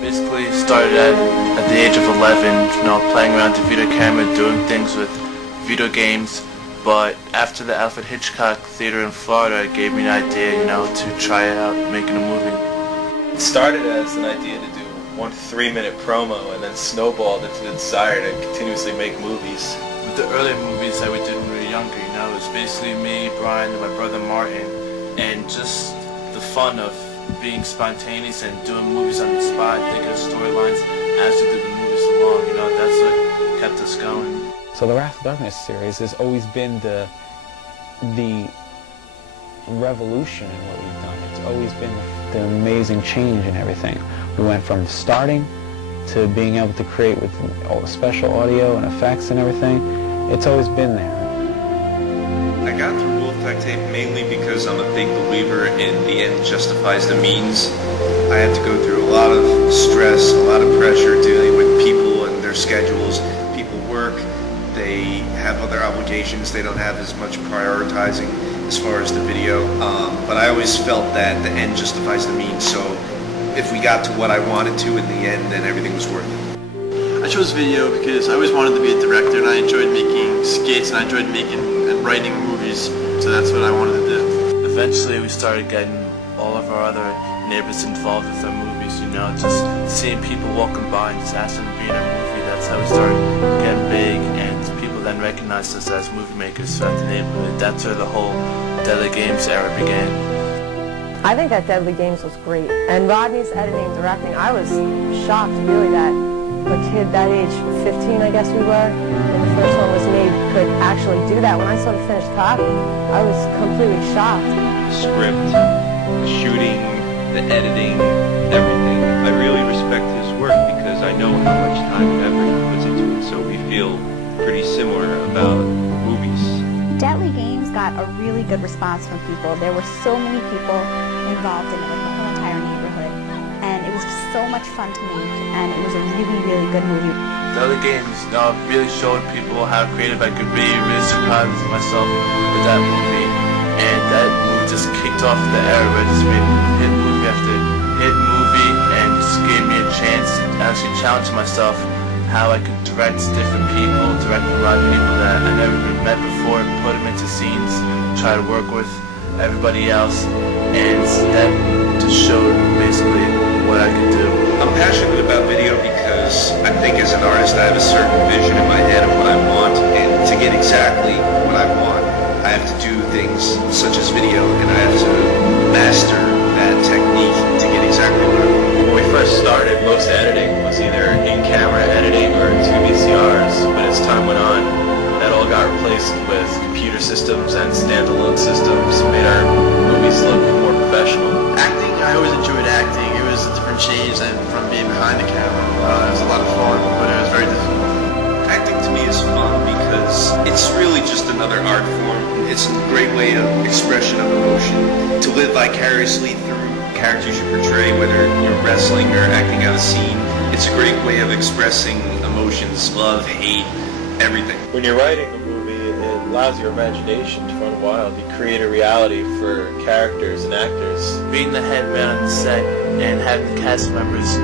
Basically started at the age of 11, playing around the video camera, doing things with video games. But after the Alfred Hitchcock Theater in Florida, it gave me an idea, to try out making a movie. It started as an idea to do one 3-minute promo and then snowballed into the desire to continuously make movies. With the earlier movies that we did when we were younger, it was basically me, Brian, and my brother Martin, and just the fun of being spontaneous and doing movies on the spot, thinking of storylines as we did the movies along. That's what kept us going. So the Wrath of Darkness series has always been the revolution in what we've done. It's always been the amazing change in everything. We went from starting to being able to create with all the special audio and effects and everything. It's always been there. I got through Wolfpack Tape mainly because I'm a big believer in the end justifies the means. I had to go through a lot of stress, a lot of pressure dealing with people and their schedules. People work, they have other obligations, they don't have as much prioritizing as far as the video. But I always felt that the end justifies the means, so if we got to what I wanted to in the end, then everything was worth it. I chose video because I always wanted to be a director, and I enjoyed making skits, and I enjoyed making and writing movies, so that's what I wanted to do. Eventually we started getting all of our other neighbors involved with our movies, just seeing people walking by and just asking to be in a movie. That's how we started getting big, and people then recognized us as movie makers throughout the neighborhood. That's where the whole Deadly Games era began. I think that Deadly Games was great. And Rodney's editing and directing, I was shocked really that a kid that age, 15 I guess we were, when the first one was made, could actually do that. When I saw the finished copy, I was completely shocked. The script, the shooting, the editing, everything. I really respect his work because I know how much time and effort he puts into it, so we feel pretty similar about movies. Deadly Games got a really good response from people. There were so many people involved in it, like the whole entire neighborhood. And it was just so much fun to make, and it was a really, really good movie. Deadly Games, really showed people how creative I could be. Really surprised myself with that movie. And that movie just kicked off the era where I just made hit movie after hit movie, and just gave me a chance to actually challenge myself how I could direct different people, direct a lot of people that I never even met before, put them into scenes, try to work with everybody else, and that just showed basically what I could do. I'm passionate about video because I think as an artist I have a certain vision in my head of what I want, and to get exactly what I want, I have to do things such as video, and I have to master that technique to get exactly what I want. When we first started, most editing was either in-camera editing or 2 VCRs, but as time went on, that all got replaced with computer systems and standalone systems, made our movies look more professional. Acting, I always enjoyed acting. It was a different change than from being behind the camera. It was a lot of fun, but it was very difficult. Acting to me is fun because it's really just another art form. It's a great way of expression of emotion, to live vicariously through characters you portray, whether you're wrestling or acting out a scene. It's a great way of expressing emotions, love, hate, everything. When you're writing a movie, it allows your imagination to run wild. You create a reality for characters and actors. Being the head man on the set and having the cast members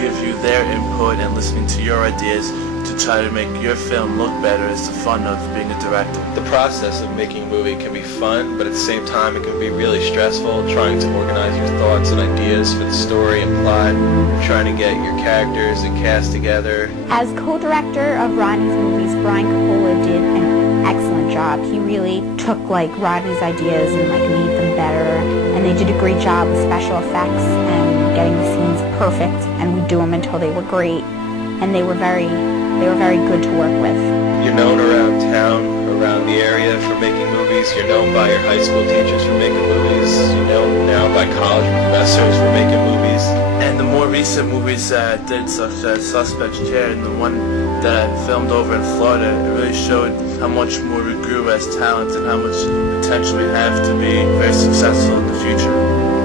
give you their input and listening to your ideas to try to make your film look better is the fun of being a director. The process of making a movie can be fun, but at the same time it can be really stressful, trying to organize your thoughts and ideas for the story and plot, trying to get your characters and cast together. As co-director of Rodney's movies, Brian Coppola did an excellent job. He really took Rodney's ideas and made them better, and they did a great job with special effects and getting the scenes perfect, and we'd do them until they were great, and they were very good to work with. You're known around town, around the area for making movies. You're known by your high school teachers for making movies. You're known now by college professors for making movies. And the more recent movies that I did, such as Suspect Chair and the one that I filmed over in Florida, it really showed how much more we grew as talent and how much potential we have to be very successful in the future.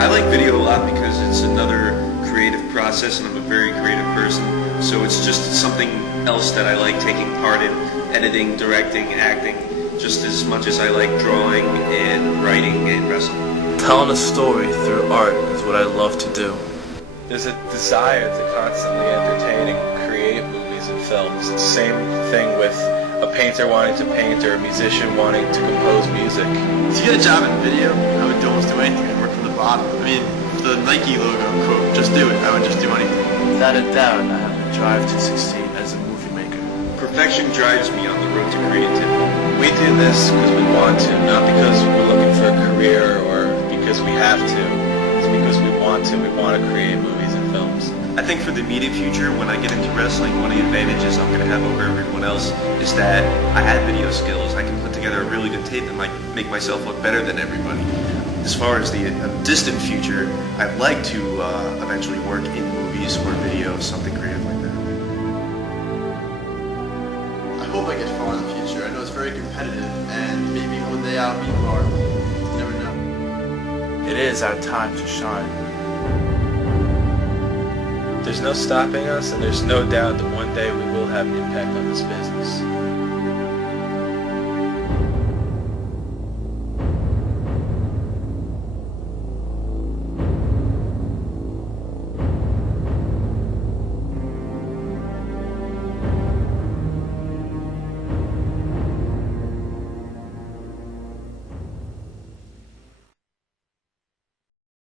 I like video a lot because it's another creative process, and I'm a very creative person. So it's just something else that I like taking part in, editing, directing, acting, just as much as I like drawing and writing and wrestling. Telling a story through art is what I love to do. There's a desire to constantly entertain and create movies and films. It's the same thing with a painter wanting to paint or a musician wanting to compose music. To get a job in video, I would almost do anything and work from the bottom. I mean, the Nike logo quote, just do it. I would just do anything. Without a doubt, I have the drive to succeed as a movie maker. Perfection drives me on the road to creativity. We do this because we want to, not because we're looking for a career or because we have to. It's because we want to. We want to create movies and films. I think for the immediate future, when I get into wrestling, one of the advantages I'm going to have over everyone else is that I have video skills. I can put together a really good tape that might make myself look better than everybody. As far as the distant future, I'd like to eventually work in movies or video, something creative like that. I hope I get far in the future. I know it's very competitive, and maybe one day I'll be far. You never know. It is our time to shine. There's no stopping us, and there's no doubt that one day we will have an impact on this business.